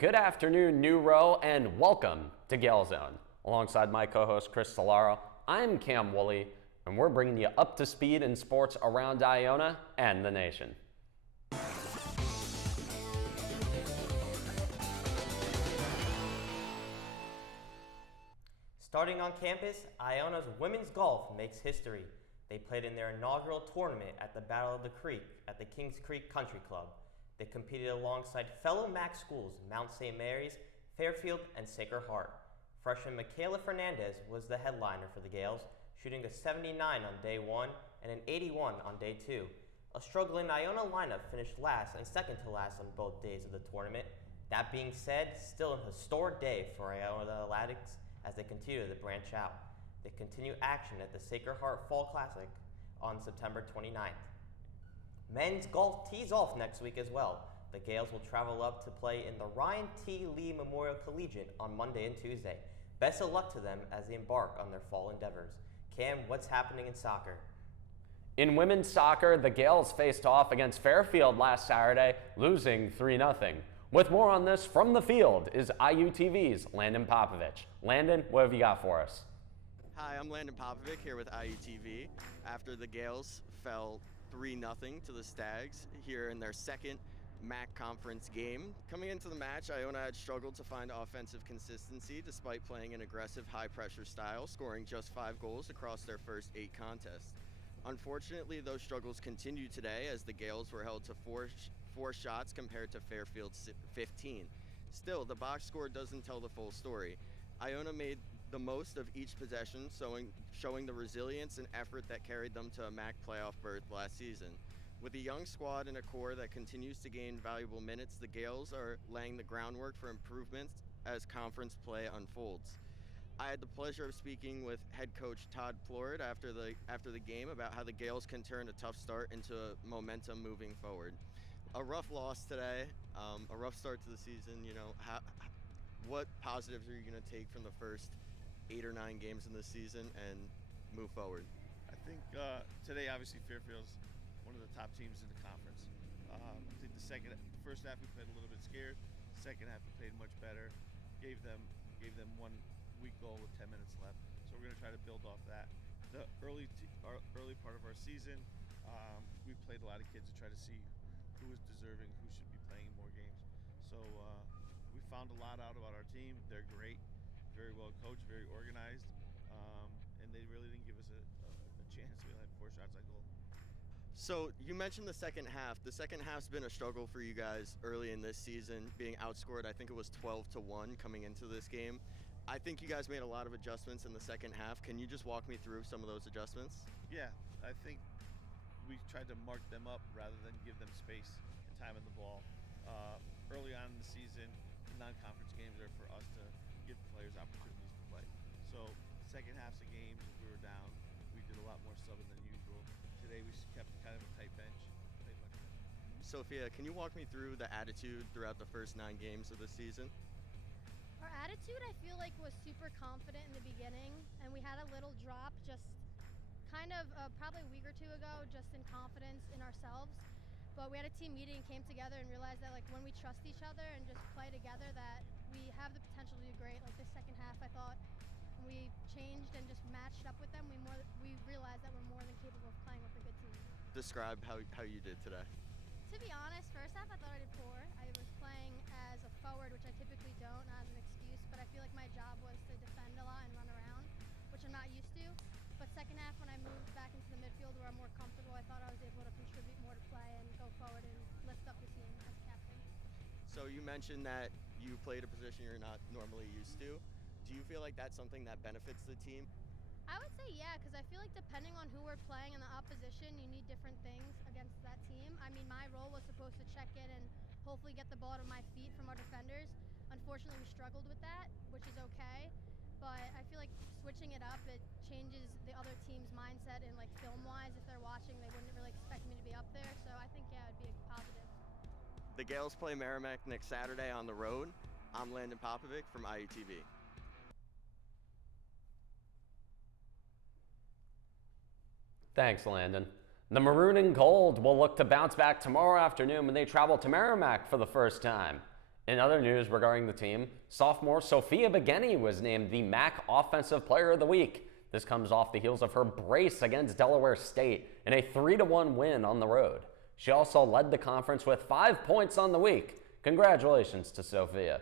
Good afternoon, New Row, and welcome to Gael Zone. Alongside my co-host Chris Cilauro, I'm Cam Woolley, and we're bringing you up to speed in sports around Iona and the nation. Starting on campus, Iona's women's golf makes history. They played in their inaugural tournament at the Battle of the Creek at the Kings Creek Country Club. They competed alongside fellow MAC schools Mount St. Mary's, Fairfield, and Sacred Heart. Freshman Michaela Fernandez was the headliner for the Gales, shooting a 79 on day one and an 81 on day two. A struggling Iona lineup finished last and second to last on both days of the tournament. That being said, still an historic day for Iona Athletics as they continue to branch out. They continue action at the Sacred Heart Fall Classic on September 29th. Men's golf tees off next week as well. The Gales will travel up to play in the Ryan T. Lee Memorial Collegiate on Monday and Tuesday. Best of luck to them as they embark on their fall endeavors. Cam, what's happening in soccer? In women's soccer, the Gales faced off against Fairfield last Saturday, losing 3-0. With more on this from the field is IUTV's Landon Popovick. Landon, what have you got for us? Hi, I'm Landon Popovick here with IUTV. After the Gales fell 3-0 to the Stags here in their second MAC conference game. Coming into the match, Iona had struggled to find offensive consistency despite playing an aggressive high-pressure style, scoring just 5 goals across their first 8 contests. Unfortunately, those struggles continued today as the Gales were held to four shots compared to Fairfield's 15. Still, the box score doesn't tell the full story. Iona made the most of each possession, showing the resilience and effort that carried them to a MAC playoff berth last season. With a young squad and a core that continues to gain valuable minutes, the Gales are laying the groundwork for improvements as conference play unfolds. I had the pleasure of speaking with head coach Todd Plord after the game about how the Gales can turn a tough start into momentum moving forward. A rough loss today, a rough start to the season. What positives are you going to take from the first 8 or 9 games in this season and move forward? I think today, obviously, Fairfield's one of the top teams in the conference. I think the first half we played a little bit scared. Second half we played much better. Gave them one weak goal with 10 minutes left. So we're going to try to build off that. The early part of our season, we played a lot of kids to try to see who was deserving, who should be playing more games. So we found a lot out about our team. They're great, very well coached, very organized, and they really didn't give us a chance. We only had 4 shots on goal. So you mentioned the second half. The second half's been a struggle for you guys early in this season, being outscored. I think it was 12-1 coming into this game. I think you guys made a lot of adjustments in the second half. Can you just walk me through some of those adjustments? Yeah, I think we tried to mark them up rather than give them space and time in the ball. Early on in the season, the non-conference games are for us to give players opportunities to play. So second halves of games, if we were down, we did a lot more subbing than usual. Today we kept kind of a tight bench. Played much better. Sophia, can you walk me through the attitude throughout the first 9 games of the season? Our attitude, I feel like, was super confident in the beginning, and we had a little drop just kind of probably a week or 2 ago, just in confidence in ourselves. But we had a team meeting and came together and realized that when we trust each other and just play together, that we have the potential to do great. The second half, I thought, when we changed and just matched up with them, we realized that we're more than capable of playing with a good team. Describe how you did today. To be honest, first half I thought I did poor. I was playing as a forward, which I typically don't, not as an excuse, but I feel like my job was to defend a lot and run around, which I'm not used to. But second half, when I moved back into the midfield where I'm more comfortable, I thought I was able to contribute more to play and go forward and lift up the team as captain. So you mentioned that you played a position you're not normally used to. Do you feel like that's something that benefits the team? I would say yeah, because I feel like depending on who we're playing in the opposition, you need different things against that team. I mean, my role was supposed to check in and hopefully get the ball to my feet from our defenders. Unfortunately, we struggled with that, which is okay. But I feel like switching it up, it changes the other team's mindset and film-wise, if they're watching, they wouldn't really expect me to be up there. So I think, yeah, it'd be a positive. The Gales play Merrimack next Saturday on the road. I'm Landon Popovick from IUTV. Thanks, Landon. The Maroon and Gold will look to bounce back tomorrow afternoon when they travel to Merrimack for the first time. In other news regarding the team, sophomore Sophia Begeni was named the MAC Offensive Player of the Week. This comes off the heels of her brace against Delaware State in a 3-1 win on the road. She also led the conference with 5 points on the week. Congratulations to Sophia.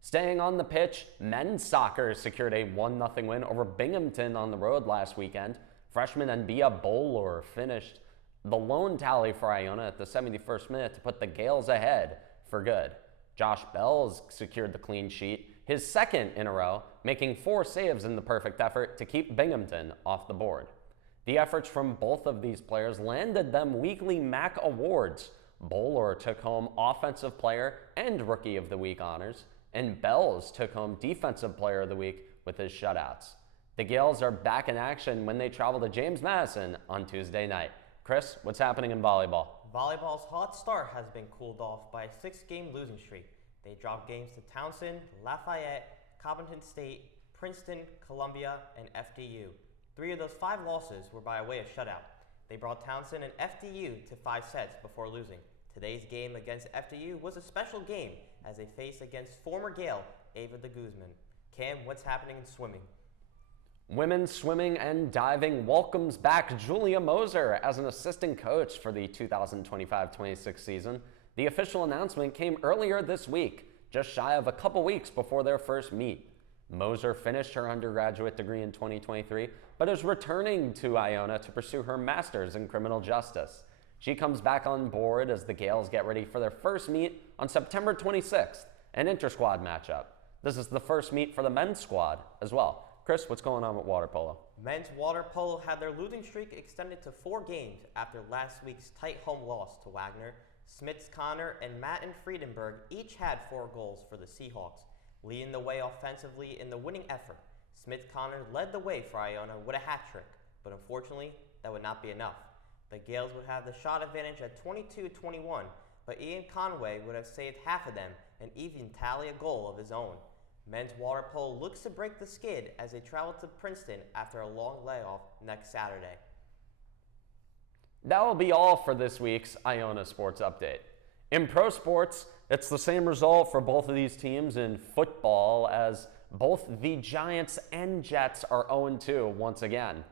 Staying on the pitch, men's soccer secured a 1-0 win over Binghamton on the road last weekend. Freshman Nbia Bowler finished the lone tally for Iona at the 71st minute to put the Gaels ahead for good. Josh Bells secured the clean sheet, his second in a row, making 4 saves in the perfect effort to keep Binghamton off the board. The efforts from both of these players landed them weekly MAC awards. Bowler took home Offensive Player and Rookie of the Week honors, and Bells took home Defensive Player of the Week with his shutouts. The Gaels are back in action when they travel to James Madison on Tuesday night. Chris, what's happening in volleyball? Volleyball's hot start has been cooled off by a 6-game losing streak. They dropped games to Townsend, Lafayette, Covington State, Princeton, Columbia, and FDU. 3 of those 5 losses were by way of shutout. They brought Townsend and FDU to 5 sets before losing. Today's game against FDU was a special game as they faced against former Gael Ava de Guzman. Cam, what's happening in swimming? Women's swimming and diving welcomes back Julia Moser as an assistant coach for the 2025-26 season. The official announcement came earlier this week, just shy of a couple weeks before their first meet. Moser finished her undergraduate degree in 2023, but is returning to Iona to pursue her master's in criminal justice. She comes back on board as the Gaels get ready for their first meet on September 26th, an inter-squad matchup. This is the first meet for the men's squad as well. Chris, what's going on with water polo? Men's water polo had their losing streak extended to 4 games after last week's tight home loss to Wagner. Smits Connor and Matten Friedenberg each had 4 goals for the Seahawks, leading the way offensively in the winning effort. Smits Connor led the way for Iona with a hat trick, but unfortunately, that would not be enough. The Gaels would have the shot advantage at 22-21, but Ian Conway would have saved half of them and even tally a goal of his own. Men's water polo looks to break the skid as they travel to Princeton after a long layoff next Saturday. That will be all for this week's Iona Sports Update. In pro sports, it's the same result for both of these teams in football as both the Giants and Jets are 0-2 once again.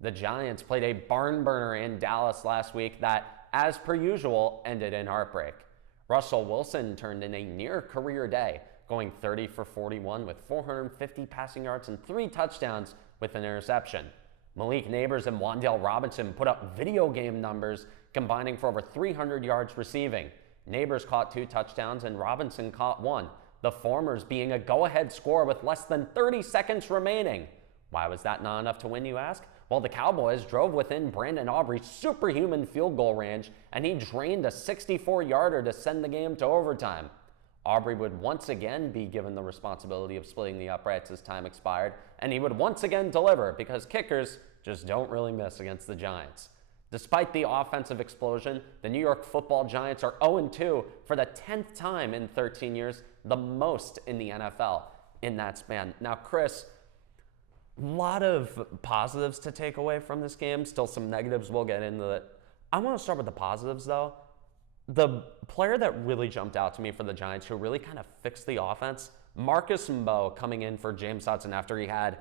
The Giants played a barn burner in Dallas last week that, as per usual, ended in heartbreak. Russell Wilson turned in a near career day, going 30 for 41 with 450 passing yards and 3 touchdowns with an interception. Malik Neighbors and Wan'Dale Robinson put up video game numbers, combining for over 300 yards receiving. Neighbors caught 2 touchdowns and Robinson caught 1, the former's being a go-ahead score with less than 30 seconds remaining. Why was that not enough to win, you ask? Well, the Cowboys drove within Brandon Aubrey's superhuman field goal range, and he drained a 64-yarder to send the game to overtime. Aubrey would once again be given the responsibility of splitting the uprights as time expired, and he would once again deliver because kickers just don't really miss against the Giants. Despite the offensive explosion, the New York Football Giants are 0-2 for the 10th time in 13 years, the most in the NFL in that span. Now, Chris, a lot of positives to take away from this game, still some negatives, we'll get into it. I want to start with the positives, though. The player that really jumped out to me for the Giants, who really kind of fixed the offense, Marcus Mbow coming in for James Hudson after he had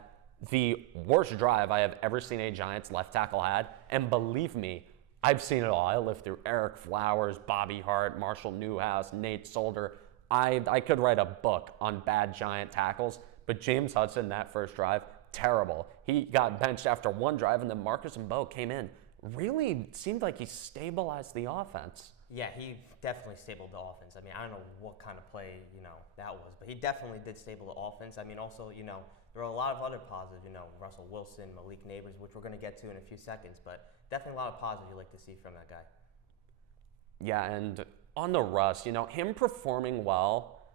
the worst drive I have ever seen a Giants left tackle had. And believe me, I've seen it all. I lived through Eric Flowers, Bobby Hart, Marshall Newhouse, Nate Solder. I could write a book on bad Giant tackles, but James Hudson, that first drive, terrible. He got benched after 1 drive, and then Marcus Mbow came in. Really seemed like he stabilized the offense. Yeah, he definitely stabled the offense. I mean, I don't know what kind of play, that was, but he definitely did stable the offense. I mean, also, there are a lot of other positives, Russell Wilson, Malik Neighbors, which we're going to get to in a few seconds, but definitely a lot of positives you like to see from that guy. Yeah, and on the Russ, him performing well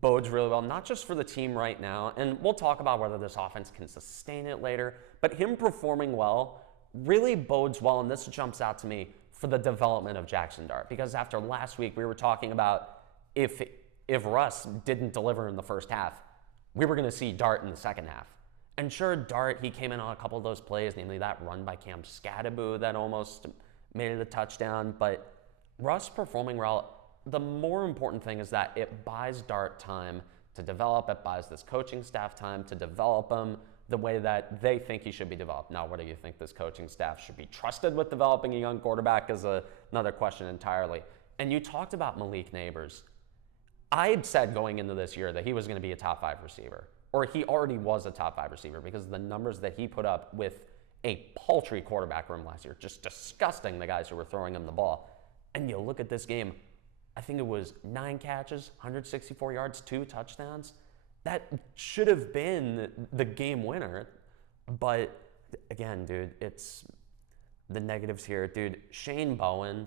bodes really well, not just for the team right now, and we'll talk about whether this offense can sustain it later, but him performing well really bodes well, and this jumps out to me, for the development of Jackson Dart. Because after last week, we were talking about if Russ didn't deliver in the first half, we were going to see Dart in the second half. And sure, Dart, he came in on a couple of those plays, namely that run by Cam Scadaboo that almost made it a touchdown. But Russ performing well the more important thing is that it buys Dart time to develop. It buys this coaching staff time to develop him the way that they think he should be developed. Now, whether you think this coaching staff should be trusted with developing a young quarterback is another question entirely. And you talked about Malik Neighbors. I had said going into this year that he was going to be a top 5 receiver, or he already was a top 5 receiver because of the numbers that he put up with a paltry quarterback room last year. Just disgusting, the guys who were throwing him the ball. And you look at this game, I think it was 9 catches, 164 yards, 2 touchdowns. That should have been the game winner. But again, dude, it's the negatives here. Dude, Shane Bowen,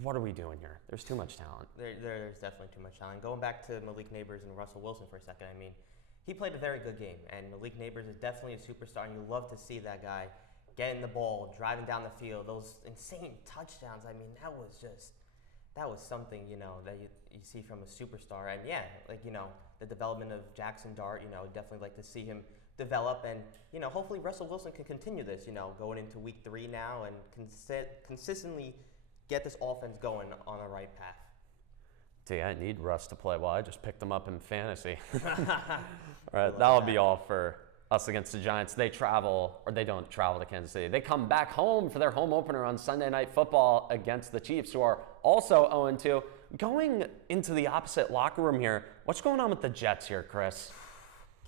what are we doing here? There's too much talent. There's definitely too much talent. Going back to Malik Neighbors and Russell Wilson for a second, I mean, he played a very good game, and Malik Neighbors is definitely a superstar, and you love to see that guy getting the ball, driving down the field, those insane touchdowns. I mean, that was something, that you see from a superstar. And yeah, the development of Jackson Dart, definitely like to see him develop, and, hopefully Russell Wilson can continue this, going into week 3 now and consistently get this offense going on the right path. See, I need Russ to play well. I just picked him up in fantasy. All right, that'll be all for us against the Giants. They don't travel to Kansas City. They come back home for their home opener on Sunday Night Football against the Chiefs, who are also 0-2. Going into the opposite locker room here, what's going on with the Jets here, Chris?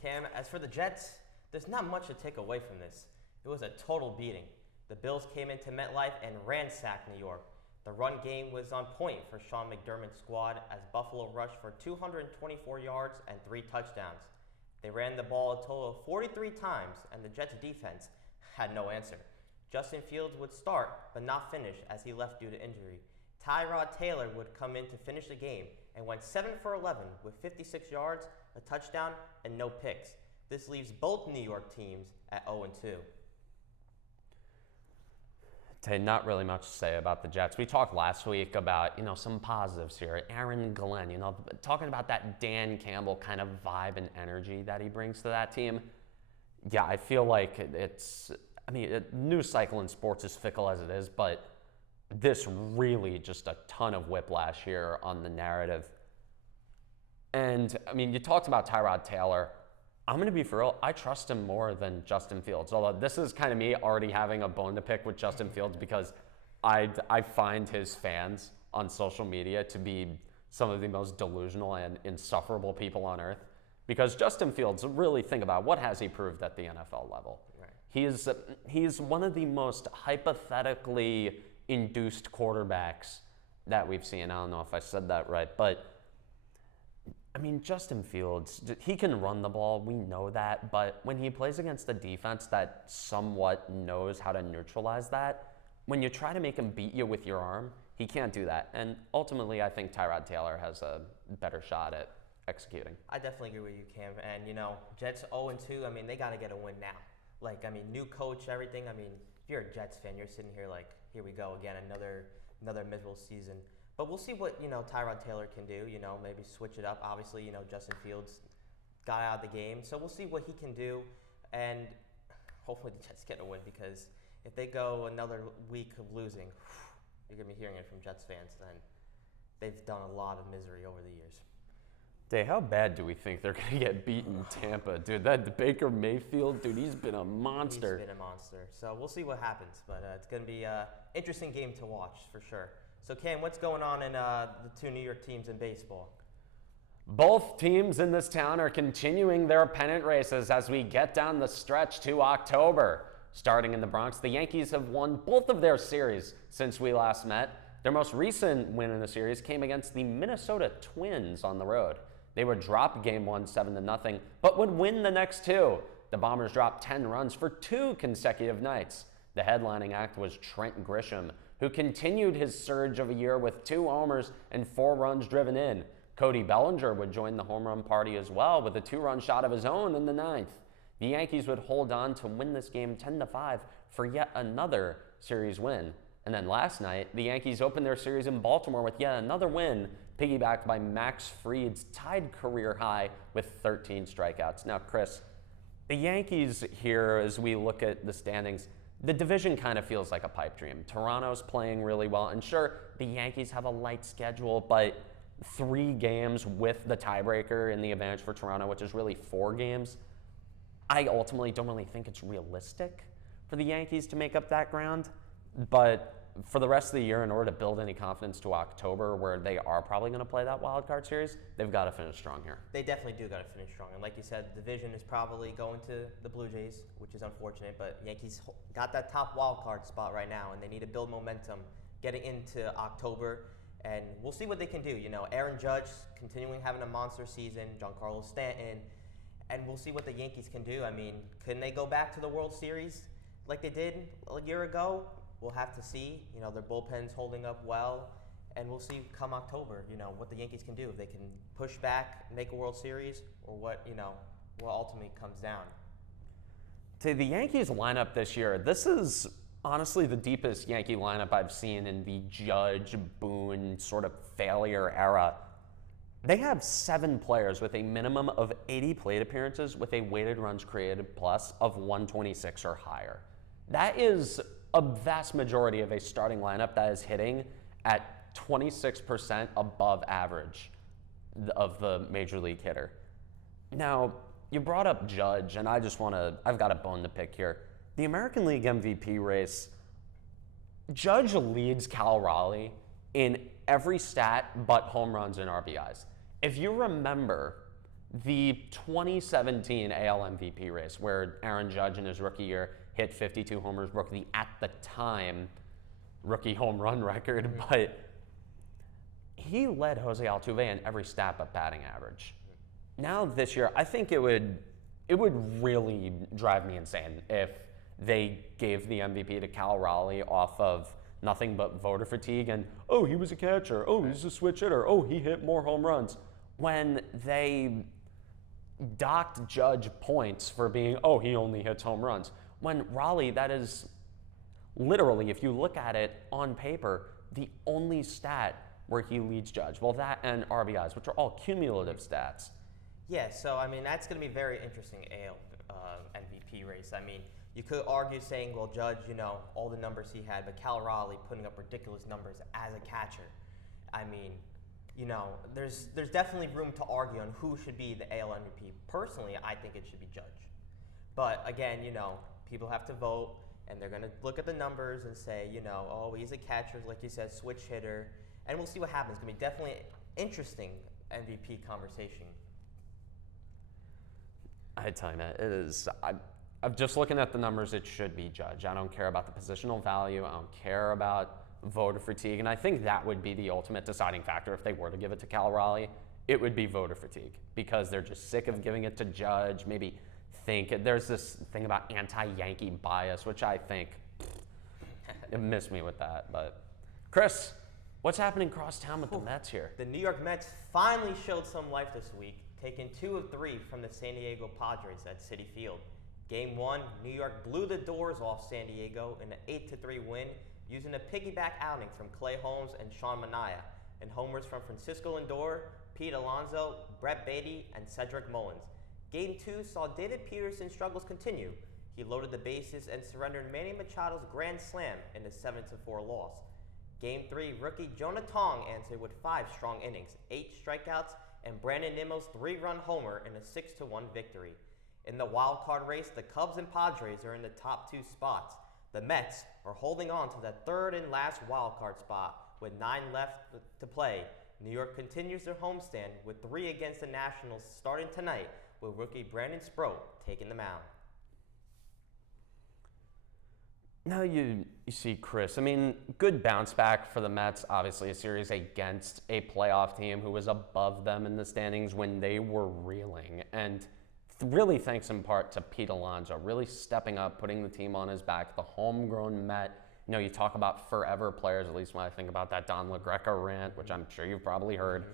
Cam, as for the Jets, there's not much to take away from this. It was a total beating. The Bills came into MetLife and ransacked New York. The run game was on point for Sean McDermott's squad as Buffalo rushed for 224 yards and 3 touchdowns. They ran the ball a total of 43 times, and the Jets' defense had no answer. Justin Fields would start, but not finish as he left due to injury. Tyrod Taylor would come in to finish the game and went 7 for 11 with 56 yards, a touchdown, and no picks. This leaves both New York teams at 0-2. Not really much to say about the Jets. We talked last week about, some positives here. Aaron Glenn, talking about that Dan Campbell kind of vibe and energy that he brings to that team. Yeah, I feel like news cycle in sports is fickle as it is, but this really just a ton of whiplash here on the narrative. And, you talked about Tyrod Taylor. I'm going to be for real, I trust him more than Justin Fields. Although this is kind of me already having a bone to pick with Justin Fields because I find his fans on social media to be some of the most delusional and insufferable people on earth. Because Justin Fields, really think about what has he proved at the NFL level. Right. He's one of the most hypothetically induced quarterbacks that we've seen. I don't know if I said that right, but Justin Fields, he can run the ball, we know that, but when he plays against a defense that somewhat knows how to neutralize that, when you try to make him beat you with your arm, he can't do that. And ultimately, I think Tyrod Taylor has a better shot at executing. I definitely agree with you, Cam. And, Jets 0-2, they got to get a win now. New coach, everything. If you're a Jets fan, you're sitting here like, here we go again, another miserable season. But we'll see what, Tyrod Taylor can do, maybe switch it up. Obviously, Justin Fields got out of the game. So we'll see what he can do. And hopefully the Jets get a win because if they go another week of losing, you're going to be hearing it from Jets fans. Then they've done a lot of misery over the years. Dave, how bad do we think they're going to get beaten Tampa? Dude, that Baker Mayfield, he's been a monster. He's been a monster. So we'll see what happens. But it's going to be an interesting game to watch for sure. So, Cam, what's going on in the 2 New York teams in baseball? Both teams in this town are continuing their pennant races as we get down the stretch to October. Starting in the Bronx, the Yankees have won both of their series since we last met. Their most recent win in the series came against the Minnesota Twins on the road. They would drop Game 1 7-0, but would win the next 2. The Bombers dropped 10 runs for 2 consecutive nights. The headlining act was Trent Grisham, who continued his surge of a year with 2 homers and 4 runs driven in. Cody Bellinger would join the home run party as well with a 2-run shot of his own in the 9th. The Yankees would hold on to win this game 10-5 for yet another series win. And then last night, the Yankees opened their series in Baltimore with yet another win, piggybacked by Max Fried's tied career high with 13 strikeouts. Now, Chris, the Yankees here, as we look at the standings, the division kind of feels like a pipe dream. Toronto's playing really well, and sure, the Yankees have a light schedule, but 3 games with the tiebreaker in the advantage for Toronto, which is really 4 games. I ultimately don't really think it's realistic for the Yankees to make up that ground, but for the rest of the year, in order to build any confidence to October, where they are probably going to play that wild card series, they've got to finish strong here. They definitely do got to finish strong. And like you said, the division is probably going to the Blue Jays, which is unfortunate, but Yankees got that top wild card spot right now, and they need to build momentum getting into October, and we'll see what they can do. You know, Aaron Judge continuing having a monster season, Giancarlo Stanton, and we'll see what the Yankees can do. I mean, can they go back to the World Series like they did a year ago? We'll have to see. You know, their bullpen's holding up well, and we'll see come October, you know, what the Yankees can do. If they can push back, make a World Series, or what, you know, what ultimately comes down. To the Yankees lineup this year, this is honestly the deepest Yankee lineup I've seen in the Judge, Boone sort of failure era. They have 7 players with a minimum of 80 plate appearances with a weighted runs created plus of 126 or higher. That is a vast majority of a starting lineup that is hitting at 26% above average of the major league hitter. Now, you brought up Judge, and I've got a bone to pick here. The American League MVP race, Judge leads Cal Raleigh in every stat but home runs and RBIs. If you remember the 2017 AL MVP race where Aaron Judge in his rookie year hit 52 homers, broke the, at the time, rookie home run record, but he led Jose Altuve in every stat but batting average. Now this year, I think it would really drive me insane if they gave the MVP to Cal Raleigh off of nothing but voter fatigue and, oh, he was a catcher, oh, he's a switch hitter, oh, he hit more home runs, when they docked Judge points for being, oh, he only hits home runs. When Raleigh, that is literally, if you look at it on paper, the only stat where he leads Judge. Well, that and RBIs, which are all cumulative stats. Yeah, so I mean, that's going to be very interesting AL MVP race. I mean, you could argue saying, well, Judge, you know, all the numbers he had, but Cal Raleigh putting up ridiculous numbers as a catcher. I mean, you know, there's definitely room to argue on who should be the AL MVP. Personally, I think it should be Judge. But again, you know, people have to vote, and they're going to look at the numbers and say, you know, oh, he's a catcher, like you said, switch hitter. And we'll see what happens. It's going to be definitely an interesting MVP conversation. I tell you, man, it is. I'm just looking at the numbers. It should be Judge. I don't care about the positional value. I don't care about voter fatigue. And I think that would be the ultimate deciding factor if they were to give it to Cal Raleigh. It would be voter fatigue because they're just sick of giving it to Judge. Maybe think there's this thing about anti-Yankee bias, which I think it missed me with that. But Chris, what's happening across town with the Mets here? The New York Mets finally showed some life this week, taking 2 of 3 from the San Diego Padres at Citi Field. Game 1, New York blew the doors off San Diego in an 8-3 win using a piggyback outing from Clay Holmes and Sean Manaea, and homers from Francisco Lindor, Pete Alonso, Brett Beatty, and Cedric Mullins. Game 2 saw David Peterson's struggles continue. He loaded the bases and surrendered Manny Machado's grand slam in a 7-4 loss. Game 3, rookie Jonah Tong answered with 5 strong innings, 8 strikeouts, and Brandon Nimmo's 3-run homer in a 6-1 victory. In the wild card race, the Cubs and Padres are in the top 2 spots. The Mets are holding on to the 3rd and last wild card spot with 9 left to play. New York continues their homestand with 3 against the Nationals starting tonight, with rookie Brandon Sproat taking the mound. Now you see, Chris, I mean, good bounce back for the Mets. Obviously a series against a playoff team who was above them in the standings when they were reeling. And really thanks in part to Pete Alonso, really stepping up, putting the team on his back, the homegrown Met. You know, you talk about forever players, at least when I think about that Don LaGreca rant, which I'm sure you've probably heard.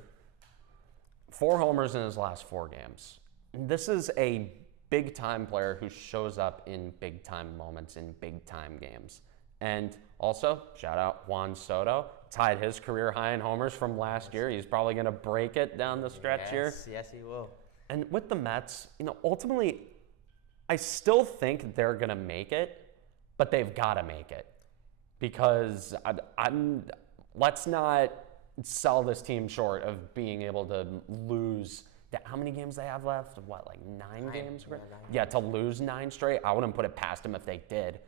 4 homers in his last 4 games. This is a big-time player who shows up in big-time moments in big-time games. And also, shout out Juan Soto, tied his career high in homers from last year. He's probably going to break it down the stretch here. Yes, he will. And with the Mets, you know, ultimately, I still think they're going to make it, but they've got to make it because let's not sell this team short of being able to lose. How many games they have left? What, like nine games? Yeah, 9 Yeah, to lose 9 straight, I wouldn't put it past them if they did.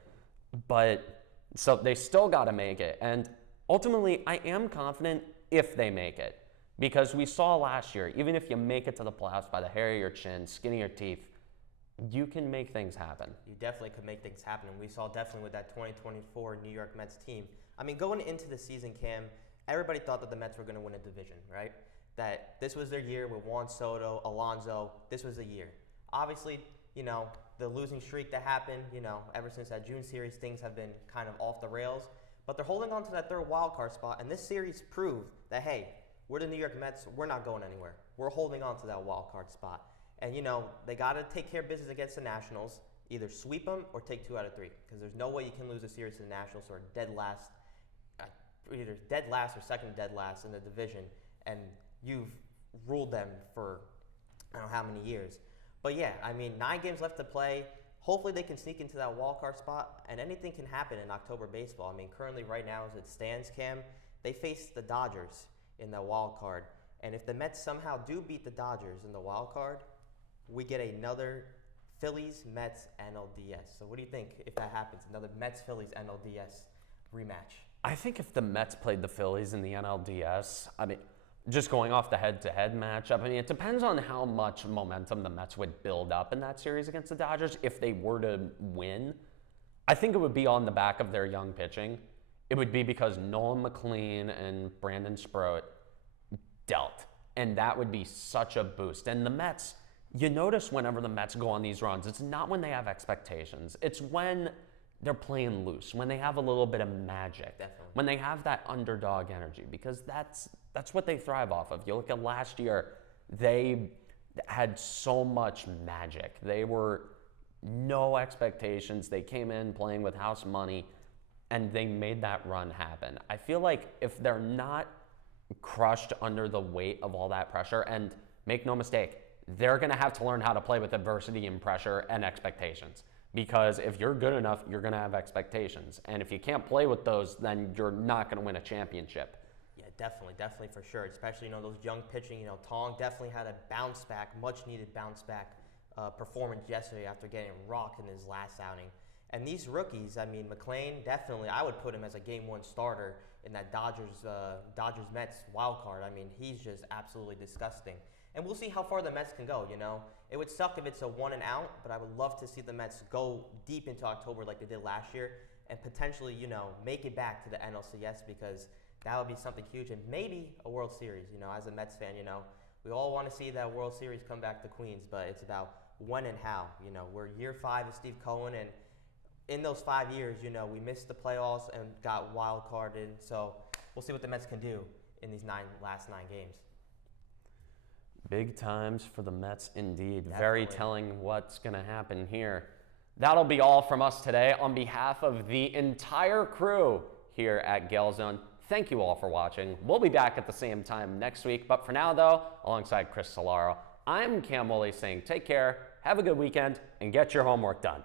But so they still got to make it. And ultimately, I am confident if they make it. Because we saw last year, even if you make it to the playoffs by the hair of your chin, skin of your teeth, you can make things happen. You definitely could make things happen. And we saw definitely with that 2024 New York Mets team. I mean, going into the season, Cam, everybody thought that the Mets were going to win a division, right? That this was their year with Juan Soto, Alonso. This was the year. Obviously, the losing streak that happened, ever since that June series, things have been kind of off the rails. But they're holding on to that third wild card spot. And this series proved that, hey, we're the New York Mets. We're not going anywhere. We're holding on to that wild card spot. And, they got to take care of business against the Nationals, either sweep them or take 2 out of 3. Because there's no way you can lose a series to the Nationals or dead last, either dead last or second dead last in the division. And you've ruled them for I don't know how many years. But yeah, I mean, 9 games left to play. Hopefully they can sneak into that wild card spot, and anything can happen in October baseball. I mean, currently right now as it stands, Cam, they face the Dodgers in the wild card. And if the Mets somehow do beat the Dodgers in the wild card, we get another Phillies-Mets NLDS. So what do you think if that happens? Another Mets-Phillies NLDS rematch? I think if the Mets played the Phillies in the NLDS, I mean, just going off the head-to-head matchup, I mean, it depends on how much momentum the Mets would build up in that series against the Dodgers if they were to win. I think it would be on the back of their young pitching. It would be because Nolan McLean and Brandon Sproat dealt, and that would be such a boost. And the Mets, you notice whenever the Mets go on these runs, it's not when they have expectations. It's when they're playing loose, when they have a little bit of magic, Definitely. when they have that underdog energy, because that's what they thrive off of. You look at last year, they had so much magic. They were no expectations. They came in playing with house money, and they made that run happen. I feel like if they're not crushed under the weight of all that pressure, and make no mistake, they're going to have to learn how to play with adversity and pressure and expectations. Because if you're good enough, you're going to have expectations. And if you can't play with those, then you're not going to win a championship. Yeah, definitely for sure. Especially, those young pitching, Tong definitely had a bounce back, much needed bounce back performance yesterday after getting rocked in his last outing. And these rookies, I mean, McLean, definitely, I would put him as a game 1 starter in that Dodgers-Mets wild card. I mean, he's just absolutely disgusting. And we'll see how far the Mets can go, It would suck if it's a 1 and out, but I would love to see the Mets go deep into October like they did last year and potentially, make it back to the NLCS, because that would be something huge, and maybe a World Series. As a Mets fan, we all want to see that World Series come back to Queens, but it's about when and how. We're year 5 of Steve Cohen, and in those 5 years, we missed the playoffs and got wild carded. So we'll see what the Mets can do in these last 9 games. Big times for the Mets indeed. Definitely. Very telling what's going to happen here. That'll be all from us today. On behalf of the entire crew here at Gael Zone, thank you all for watching. We'll be back at the same time next week. But for now, though, alongside Chris Cilauro, I'm Cam Woolley saying take care, have a good weekend, and get your homework done.